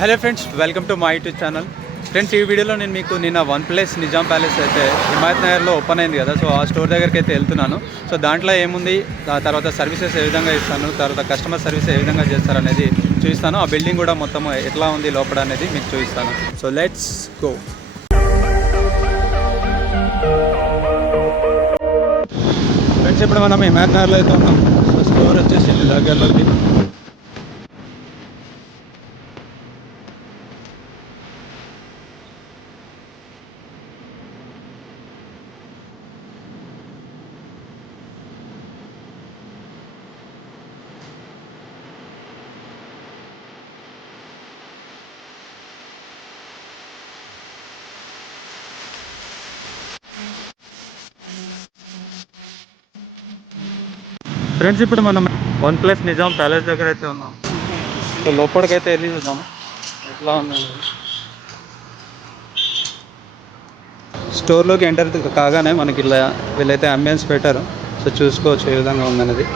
Hello friends, welcome to my YouTube channel. Friends, ఈ వీడియోలో నేను మీకు నిన్న వన్ ప్లస్ నిజాం ప్యాలెస్ అయితే హిమాయత్ నగర్లో ఓపెన్ అయింది కదా. సో ఆ స్టోర్ దగ్గరికి అయితే వెళ్తున్నాను. సో దాంట్లో ఏముంది, ఆ తర్వాత సర్వీసెస్ ఏ విధంగా ఇస్తాను, తర్వాత కస్టమర్ సర్వీస్ ఏ విధంగా చేస్తారు అనేది చూపిస్తాను. ఆ బిల్డింగ్ కూడా మొత్తం ఎట్లా ఉంది లోపల అనేది మీకు చూపిస్తాను. So let's go. ఫ్రెండ్స్, ఇప్పుడు మనం హిమాయత్ నగర్లో అయితే ఉన్నాం. సో స్టోర్ వచ్చేసి దగ్గరలోకి. ఫ్రెండ్స్, ఇప్పుడు మనం వన్ ప్లస్ నిజాం ప్యాలెస్ దగ్గర అయితే ఉన్నాం. సో లోపలికైతే వెళ్ళి చూద్దాం ఎట్లా ఉంది. స్టోర్లోకి ఎంటర్ కాగానే మనకి ఇలా వీళ్ళైతే అంబియన్స్ పెట్టారు. సో చూసుకోవచ్చు ఏ విధంగా ఉందనేది.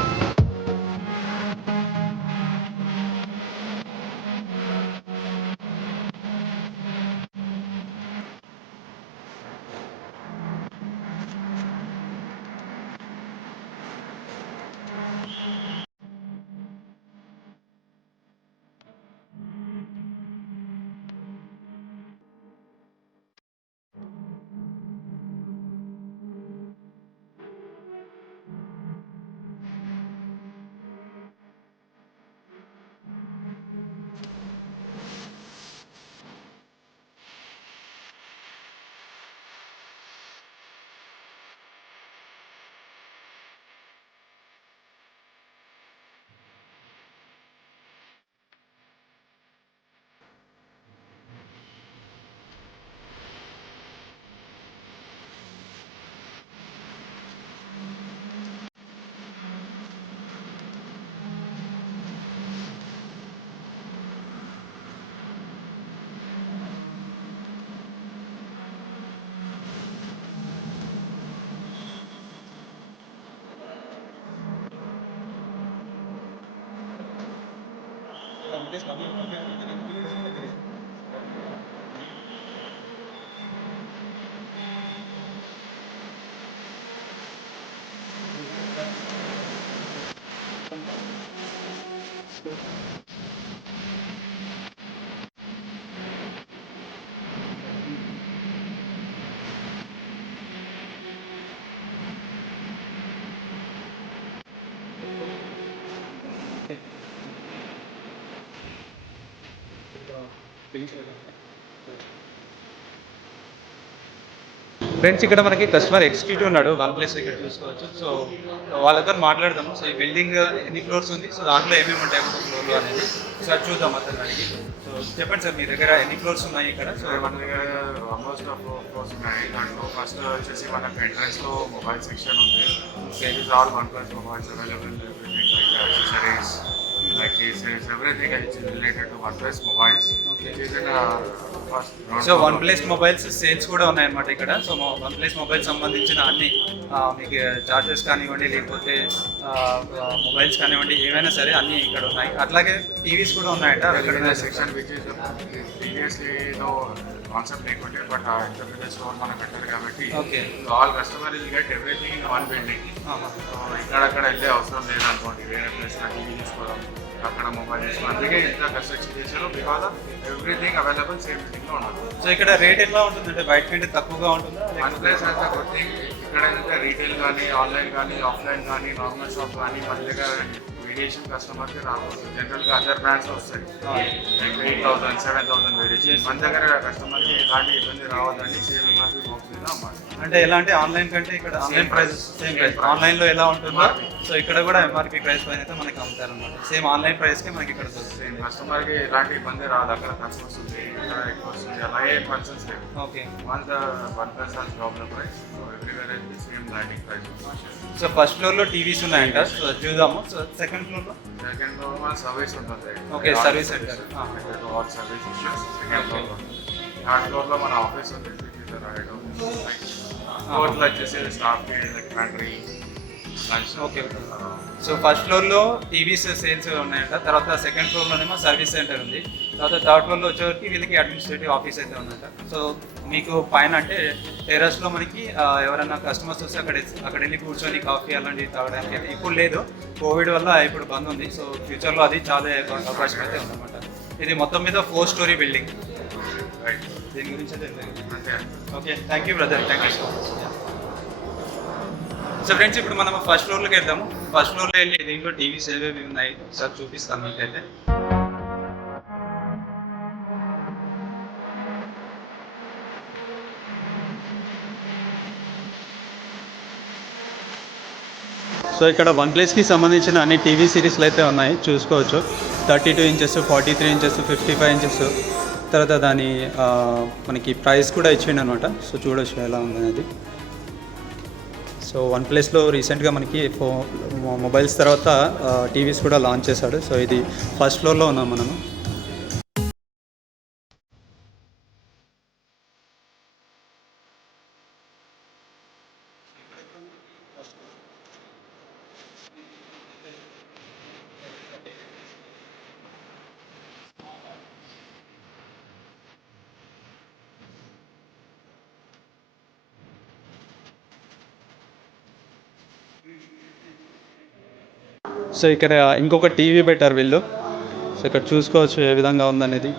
ఫ్రెండ్స్, ఇక్కడ మనకి కస్టమర్ ఎగ్జిక్యూటివ్ ఉన్నాడు. వన్ ప్లేస్ ఇక్కడ చూసుకోవచ్చు. సో వాళ్ళతో మాట్లాడదాము. సో ఈ బిల్డింగ్ ఎన్ని ఫ్లోర్స్ ఉంది, సో దాంట్లో ఏమేమి ఉంటాయి ఫ్లోర్లు అనేది సార్ చూద్దాం అతను అడిగి. సో చెప్పండి సార్, మీ దగ్గర ఎన్ని ఫ్లోర్స్ ఉన్నాయి ఇక్కడ? సో మన దగ్గర ఆల్మోస్ట్ 4 ఫ్లోర్స్ ఉన్నాయి. దాంట్లో ఫస్ట్ వచ్చేసి మనకు ఎంట్రన్స్లో మొబైల్ సెక్షన్ ఉంది. Is all one plus mobiles available, everything like accessories, like cases, everything is related to OnePlus mobiles. Okay. It is in first ground so floor. One plus mobiles sales కూడా ఉన్నాయన్నమాట ఇక్కడ. So one plus mobile సంబంధించిన అన్ని మీకు charges కానివ్వండి, లేకపోతే mobiles కానివ్వండి, ఏవైనా సరే అన్నీ ఇక్కడ ఉన్నాయి. అట్లాగే టీవీస్ కూడా ఉన్నాయంట There అక్కడ. is a section which is previously no concept లేకుంటే బట్ ఇంటర్నెట్ స్టోర్ మనం కట్టారు కాబట్టి okay. All customer will get everything in one building. So ఇక్కడక్కడ వెళ్ళే అవసరం లేదనుకోండి, వేరే ప్లేస్లో టీవీ తీసుకోవడం, అక్కడ మొబైల్ తీసుకోవడం. అందుకే ఇంత కన్స్ట్రక్షన్ చేశారు, because of everything available same బిల్డింగ్లో ఉండదు. సో ఇక్కడ రేట్ ఎట్లా ఉంటుందంటే బయట కంటే తక్కువగా ఉంటుందా? వన్ ప్లస్ అయితే గుడ్ థింగ్. ఇక్కడ ఏంటంటే రీటైల్ కానీ, ఆన్లైన్ కానీ, ఆఫ్లైన్ కానీ, నార్మల్ షాప్ కానీ మన దగ్గర వేరియేషన్ కస్టమర్కి రావచ్చు. జనరల్గా అదర్ బ్రాండ్స్ వస్తాయి, లైక్ 8,000, 7,000 వేరియేషన్. మన దగ్గర కస్టమర్కి ఎలాంటి ఇబ్బంది రావద్దని సేమ్ ఎంఆర్పీ బాక్స్ మీద అమ్మాలి. అంటే ఎలా అంటే ఆన్లైన్ కంటే ఇక్కడ ఆన్లైన్ ప్రైస్ సేమ్ ప్రైస్. ఆన్లైన్లో ఎలా ఉంటుందో సో ఇక్కడ కూడా ఎంఆర్పీ ప్రైస్ పైన అయితే మనకి అమ్ముతారు అనమాట. సేమ్ ఆన్లైన్ ప్రైస్కి మనకి ఇక్కడ సేమ్ కస్టమర్కి ఎలాంటి ఇబ్బంది రాదు. అక్కడ తక్కువ వస్తుంది, ఇక్కడ ఎక్కువ వస్తుంది, అలాగే కన్సర్న్స్ లేవు. Okay. Once the one plus has drop the price, so everywhere is same landing price. So first ఫ్లోర్లో టీవీస్ ఉన్నాయంట. సో చూద్దాము. సో సెకండ్ ఫ్లోర్లో సెకండ్ ఫ్లోర్ మన సర్వీస్ ఉంటుంది. Okay, service centre. All service issues second ఫ్లోర్లో. Third ఫ్లోర్లో మన office ఉంది. ఫోర్త్ వచ్చేసి స్టాఫ్కి like pantry, okay. So first ఫ్లోర్లో టీవీస్ సేల్స్ ఉన్నాయంట, తర్వాత సెకండ్ ఫ్లోర్లోనేమో సర్వీస్ సెంటర్ ఉంది, తర్వాత థర్డ్ ఫ్లోర్లో వచ్చేవరకు వీళ్ళకి అడ్మినిస్ట్రేటివ్ ఆఫీస్ అయితే ఉందంట. సో మీకు పైన అంటే టెర్రస్లో మనకి ఎవరైనా కస్టమర్స్ వస్తే అక్కడ వెళ్ళి కూర్చొని కాఫీ అలాంటివి తాగడానికి అయితే ఇప్పుడు లేదు, కోవిడ్ వల్ల ఇప్పుడు బంద్ ఉంది. సో ఫ్యూచర్లో అది చాలా అవకాశం అయితే ఉందన్నమాట. ఇది మొత్తం మీద 4 స్టోరీ బిల్డింగ్. దీని గురించి అయితే okay, thank you brother, thank you so much. So friends, ఇప్పుడు మనం ఫస్ట్ ఫ్లోర్లోకి వెళ్దాము. ఫస్ట్ ఫ్లోర్లో వెళ్ళి దీంట్లో టీవీస్ ఏవేవి ఉన్నాయి ఒకసారి చూపిస్తాను మీకైతే. సో ఇక్కడ OnePlusకి సంబంధించిన అన్ని టీవీ సిరీస్లు అయితే ఉన్నాయి, చూసుకోవచ్చు. 32 ఇంచెస్, 43 ఇంచెస్, 55 ఇంచెస్, తర్వాత దాని మనకి ప్రైస్ కూడా ఇచ్చిండు అనమాట. సో చూడొచ్చు ఎలా ఉందనేది. సో OnePlusలో రీసెంట్గా మనకి మొబైల్స్ తర్వాత టీవీస్ కూడా లాంచ్ చేశాడు. సో ఇది ఫస్ట్ ఫ్లోర్లో ఉన్నాం మనము. సో ఇక్కడ ఇంకొక టీవీ పెట్టారు వీళ్ళు. సో ఇక్కడ చూసుకోవచ్చు ఏ విధంగా ఉందనేది.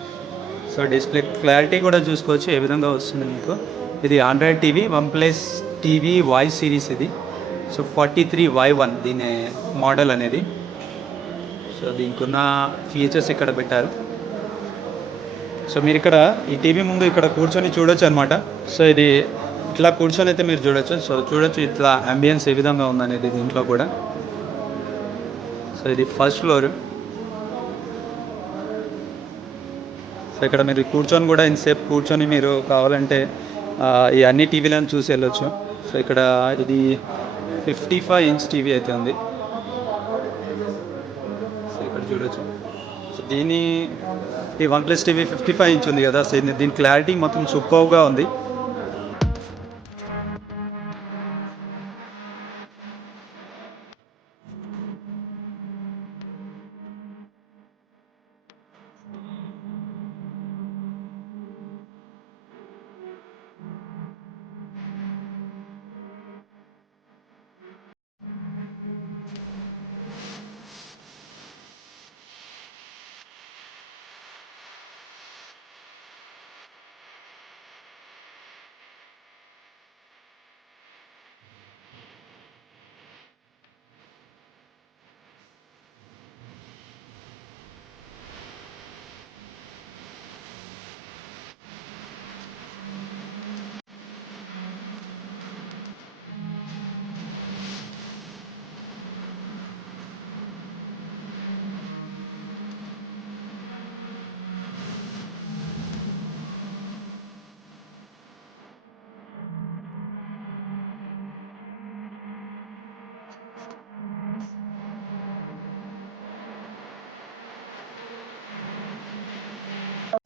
సో డిస్ప్లే క్లారిటీ కూడా చూసుకోవచ్చు ఏ విధంగా వస్తుంది మీకు. ఇది Android TV, OnePlus TV Y series ఇది. సో 43Y1 దీని మోడల్ అనేది. సో దీనికి ఉన్న ఫీచర్స్ ఇక్కడ పెట్టారు. సో మీరు ఇక్కడ ఈ టీవీ ముందు ఇక్కడ కూర్చొని చూడొచ్చు అనమాట. సో ఇది ఇట్లా కూర్చొని అయితే మీరు చూడొచ్చు. సో చూడొచ్చు ఇట్లా అంబియన్స్ ఏ విధంగా ఉందనేది దీంట్లో కూడా. సో ఇది ఫస్ట్ ఫ్లోర్. సో ఇక్కడ మీరు కూర్చొని కూడా ఇంతసేపు కూర్చొని మీరు కావాలంటే ఈ అన్ని టీవీలను చూసి వెళ్ళొచ్చు. సో ఇక్కడ ఇది 55 ఇంచ్ టీవీ అయితే ఉంది. సో ఇక్కడ చూడొచ్చు. సో ఈ OnePlus టీవీ 55 ఇంచ్ ఉంది కదా. సో దీని క్లారిటీ మొత్తం సూపర్గా ఉంది.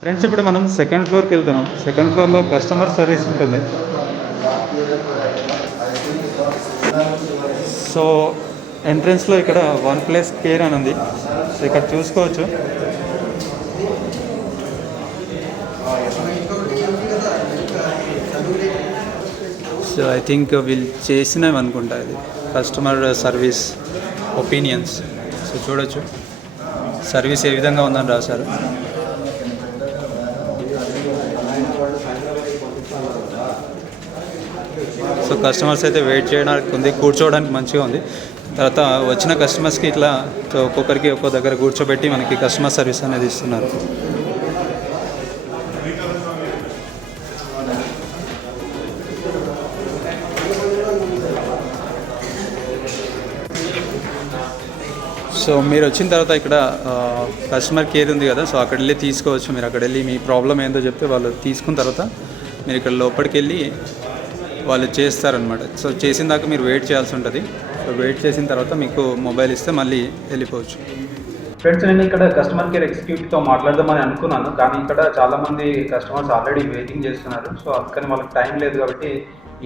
ఫ్రెండ్స్, ఇప్పుడు మనం సెకండ్ ఫ్లోర్కి వెళ్తున్నాం. సెకండ్ ఫ్లోర్లో కస్టమర్ సర్వీస్ ఉంటుంది. సో ఎంట్రన్స్లో ఇక్కడ OnePlus కేర్ అని ఉంది. సో ఇక్కడ చూసుకోవచ్చు. సో ఐ థింక్ వీళ్ళు చేసినవి అనుకుంటా ఇది కస్టమర్ సర్వీస్ ఒపీనియన్స్. సో చూడొచ్చు సర్వీస్ ఏ విధంగా ఉందని రాశారు. సో కస్టమర్స్ అయితే వెయిట్ చేయడానికి ఉంది, కూర్చోవడానికి మంచిగా ఉంది. తర్వాత వచ్చిన కస్టమర్స్కి ఇట్లా ఒక్కొక్కరికి ఒక్కో దగ్గర కూర్చోబెట్టి మనకి కస్టమర్ సర్వీస్ అనేది ఇస్తున్నారు. సో మీరు వచ్చిన తర్వాత ఇక్కడ కస్టమర్ కేర్ ఉంది కదా. సో అక్కడ వెళ్ళి తీసుకోవచ్చు. మీరు అక్కడ వెళ్ళి మీ ప్రాబ్లం ఏందో చెప్తే వాళ్ళు తీసుకున్న తర్వాత మీరు ఇక్కడ లోపలికి వెళ్ళి వాళ్ళు చేస్తారనమాట. సో చేసిన దాకా మీరు వెయిట్ చేయాల్సి ఉంటుంది. సో వెయిట్ చేసిన తర్వాత మీకు మొబైల్ ఇస్తే మళ్ళీ వెళ్ళిపోవచ్చు. ఫ్రెండ్స్, నేను ఇక్కడ కస్టమర్ కేర్ ఎగ్జిక్యూటివ్తో మాట్లాడదామని అనుకున్నాను, కానీ ఇక్కడ చాలామంది కస్టమర్స్ ఆల్రెడీ వెయిటింగ్ చేస్తున్నారు. సో అందుకని వాళ్ళకి టైం లేదు కాబట్టి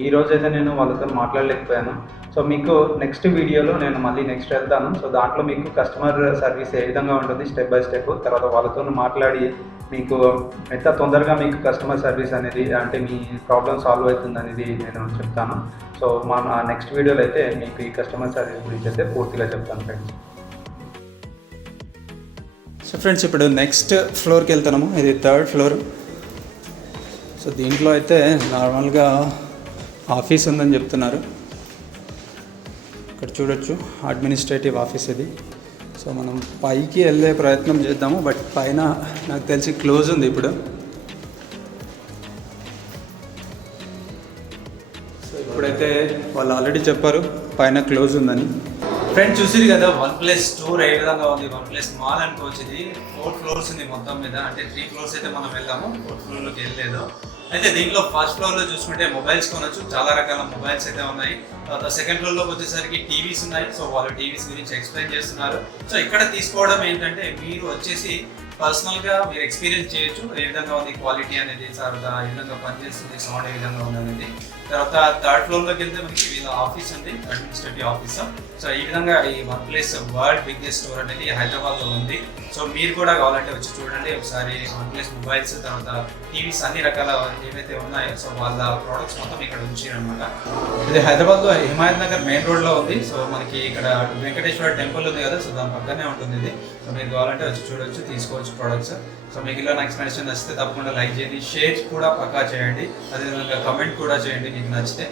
ఈ రోజు అయితే నేను వాళ్ళతో మాట్లాడలేకపోయాను. సో మీకు నెక్స్ట్ వీడియోలో నేను మళ్ళీ నెక్స్ట్ వెళ్తాను. సో దాంట్లో మీకు కస్టమర్ సర్వీస్ ఏ విధంగా ఉంటుంది స్టెప్ బై స్టెప్, తర్వాత వాళ్ళతో మాట్లాడి మీకు ఎంత తొందరగా మీకు కస్టమర్ సర్వీస్ అనేది అంటే మీ ప్రాబ్లమ్ సాల్వ్ అవుతుంది అనేది నేను చెప్తాను. సో మన నెక్స్ట్ వీడియోలో అయితే మీకు ఈ కస్టమర్ సర్వీస్ గురించి అయితే పూర్తిగా చెప్తాను ఫ్రెండ్స్. సో ఫ్రెండ్స్ ఇప్పుడు నెక్స్ట్ ఫ్లోర్కి వెళ్తున్నాము. ఇది 3rd ఫ్లోర్. సో దీంట్లో అయితే నార్మల్గా ఆఫీస్ ఉందని చెప్తున్నారు. ఇక్కడ చూడొచ్చు అడ్మినిస్ట్రేటివ్ ఆఫీస్ ఇది. సో మనం పైకి వెళ్ళే ప్రయత్నం చేద్దాము, బట్ పైన నాకు తెలిసి క్లోజ్ ఉంది ఇప్పుడు. సో ఇప్పుడైతే వాళ్ళు ఆల్రెడీ చెప్పారు పైన క్లోజ్ ఉందని. ఫ్రెండ్స్ చూసిరు కదా OnePlus స్టోర్ ఏ విధంగా ఉంది. OnePlus మాల్ అనుకోవచ్చు. ఇది 4 ఫ్లోర్స్ ఉంది మొత్తం మీద. అంటే 3 ఫ్లోర్స్ అయితే మనం వెళ్ళాము, 4th ఫ్లోర్లోకి వెళ్ళలేదు. అయితే దీంట్లో ఫస్ట్ ఫ్లోర్లో చూసుకుంటే మొబైల్స్ కొనొచ్చు, చాలా రకాల మొబైల్స్ అయితే ఉన్నాయి. తర్వాత 2nd ఫ్లోర్లోకి వచ్చేసరికి టీవీస్ ఉన్నాయి. సో వాళ్ళు టీవీస్ గురించి ఎక్స్ప్లెయిన్ చేస్తున్నారు. సో ఇక్కడ తీసుకోవడం ఏంటంటే మీరు వచ్చేసి పర్సనల్గా మీరు ఎక్స్పీరియన్స్ చేయొచ్చు ఏ విధంగా ఉంది క్వాలిటీ అనేది, తర్వాత ఏ విధంగా పనిచేస్తుంది, సౌండ్ ఏ విధంగా ఉంది అనేది. తర్వాత 3rd ఫ్లోర్లోకి వెళ్తే మనకి వీళ్ళ ఆఫీస్ ఉంది, అడ్మినిస్ట్రేటివ్ ఆఫీస్. సో ఈ విధంగా ఈ OnePlus వరల్డ్ బిగ్గెస్ట్ స్టోర్ అనేది హైదరాబాద్లో ఉంది. సో మీరు కూడా కావాలంటే వచ్చి చూడండి ఒకసారి. OnePlus మొబైల్స్, తర్వాత టీవీస్ అన్ని రకాల ఏవైతే ఉన్నాయో సో వాళ్ళ ప్రోడక్ట్స్ మొత్తం ఇక్కడ ఉంచారనమాట. ఇది హైదరాబాద్లో హిమాయత్ నగర్ మెయిన్ రోడ్లో ఉంది. సో మనకి ఇక్కడ వెంకటేశ్వర టెంపుల్ ఉంది కదా, సో దాని పక్కనే ఉంటుంది ఇది. సో మీరు కావాలంటే వచ్చి చూడొచ్చు, తీసుకోవచ్చు ప్రోడక్ట్స్. సో మీకు ఇలా ఎక్స్ప్లెనేషన్ నచ్చితే తప్పకుండా లైక్ చేయండి, షేర్ కూడా పక్కా చేయండి, అదేవిధంగా కమెంట్ కూడా చేయండి మీకు నచ్చితే.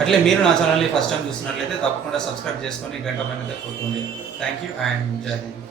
అట్లే మీరు నా ఛానల్ని ఫస్ట్ టైం చూస్తున్నట్లయితే తప్పకుండా సబ్స్క్రైబ్ చేసుకొని గంట పైన కొట్టుకోండి. థ్యాంక్ యూ అండ్ జై హింద్.